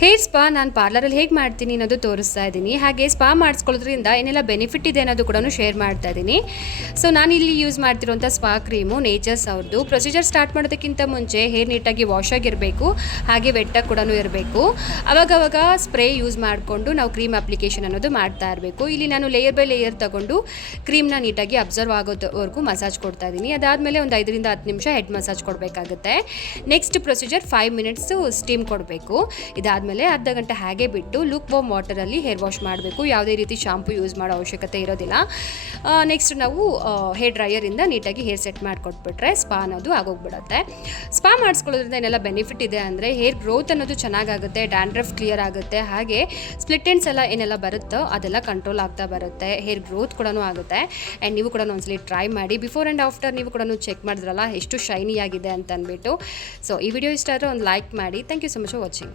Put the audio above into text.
Hair spa ನಾನು ಪಾರ್ಲರಲ್ಲಿ ಹೇಗೆ ಮಾಡ್ತೀನಿ ಅನ್ನೋದು ತೋರಿಸ್ತಾ ಇದ್ದೀನಿ. ಹಾಗೆ ಸ್ಪಾ ಮಾಡಿಸ್ಕೊಳ್ಳೋದ್ರಿಂದ ಏನೆಲ್ಲ ಬೆನಿಫಿಟ್ ಇದೆ ಅನ್ನೋದು ಕೂಡ ಶೇರ್ ಮಾಡ್ತಾ ಇದ್ದೀನಿ. ಸೊ ನಾನಿಲ್ಲಿ ಯೂಸ್ ಮಾಡ್ತಿರೋಂಥ ಸ್ಪಾ ಕ್ರೀಮು ನೇಚರ್ಸ್ ಅವ್ರದ್ದು. ಪ್ರೊಸೀಜರ್ ಸ್ಟಾರ್ಟ್ ಮಾಡೋದಕ್ಕಿಂತ ಮುಂಚೆ ಹೇರ್ ನೀಟಾಗಿ ವಾಶ್ ಆಗಿರಬೇಕು, ಹಾಗೆ ವೆಟ್ಟಾಗಿ ಕೂಡ ಇರಬೇಕು. ಅವಾಗವಾಗ ಸ್ಪ್ರೇ ಯೂಸ್ ಮಾಡಿಕೊಂಡು ನಾವು ಕ್ರೀಮ್ ಅಪ್ಲಿಕೇಶನ್ ಅನ್ನೋದು ಮಾಡ್ತಾ ಇರಬೇಕು. ಇಲ್ಲಿ ನಾನು ಲೇಯರ್ ಬೈ ಲೇಯರ್ ತಗೊಂಡು ಕ್ರೀಮ್ನ ನೀಟಾಗಿ ಅಬ್ಸರ್ವ್ ಆಗೋದವರೆಗೂ ಮಸಾಜ್ ಕೊಡ್ತಾ ಇದ್ದೀನಿ. ಅದಾದಮೇಲೆ ಒಂದು 5 ರಿಂದ 10 ನಿಮಿಷ ಹೆಡ್ ಮಸಾಜ್ ಕೊಡಬೇಕಾಗುತ್ತೆ. ನೆಕ್ಸ್ಟ್ ಪ್ರೊಸೀಜರ್ 5 ಮಿನಿಟ್ಸು ಸ್ಟೀಮ್ ಕೊಡಬೇಕು. ಇದಾದಮೇಲೆ ಅರ್ಧ ಗಂಟೆ ಹಾಗೆ ಬಿಟ್ಟು ಲೂಕ್ ವಾರ್ಮ್ ವಾಟರಲ್ಲಿ ಹೇರ್ ವಾಶ್ ಮಾಡಬೇಕು. ಯಾವುದೇ ರೀತಿ ಶಾಂಪು ಯೂಸ್ ಮಾಡೋ ಅವಶ್ಯಕತೆ ಇರೋದಿಲ್ಲ. ನೆಕ್ಸ್ಟ್ ನಾವು ಹೇರ್ ಡ್ರೈಯರಿಂದ ನೀಟಾಗಿ ಹೇರ್ ಸೆಟ್ ಮಾಡಿಕೊಟ್ಬಿಟ್ರೆ ಸ್ಪಾ ಅನ್ನೋದು ಆಗೋಗ್ಬಿಡುತ್ತೆ. ಸ್ಪಾ ಮಾಡಿಸ್ಕೊಳ್ಳೋದ್ರಿಂದ ಏನೆಲ್ಲ ಬೆನಿಫಿಟ್ ಇದೆ ಅಂದರೆ ಹೇರ್ ಗ್ರೋತ್ ಅನ್ನೋದು ಚೆನ್ನಾಗಾಗುತ್ತೆ, ಡ್ಯಾಂಡ್ರಫ್ ಕ್ಲಿಯರ್ ಆಗುತ್ತೆ, ಹಾಗೆ ಸ್ಪ್ಲಿಟ್ ಎಂಡ್ಸ್ ಎಲ್ಲ ಏನೆಲ್ಲ ಬರುತ್ತೋ ಅದೆಲ್ಲ ಕಂಟ್ರೋಲ್ ಆಗ್ತಾ ಬರುತ್ತೆ, ಹೇರ್ ಗ್ರೋತ್ ಕೂಡ ಆಗುತ್ತೆ. ಆ್ಯಂಡ್ ನೀವು ಕೂಡ ಒಂದ್ಸಲಿ ಟ್ರೈ ಮಾಡಿ. ಬಿಫೋರ್ ಆ್ಯಂಡ್ ಆಫ್ಟರ್ ನೀವು ಕೂಡ ಚೆಕ್ ಮಾಡಿದ್ರಲ್ಲ ಎಷ್ಟು ಶೈನಿ ಆಗಿದೆ ಅಂತ ಅಂದ್ಬಿಟ್ಟು. ಸೊ ಈ ವಿಡಿಯೋ ಇಷ್ಟ ಆದರೆ ಒಂದು ಲೈಕ್ ಮಾಡಿ. Thank you so much for watching.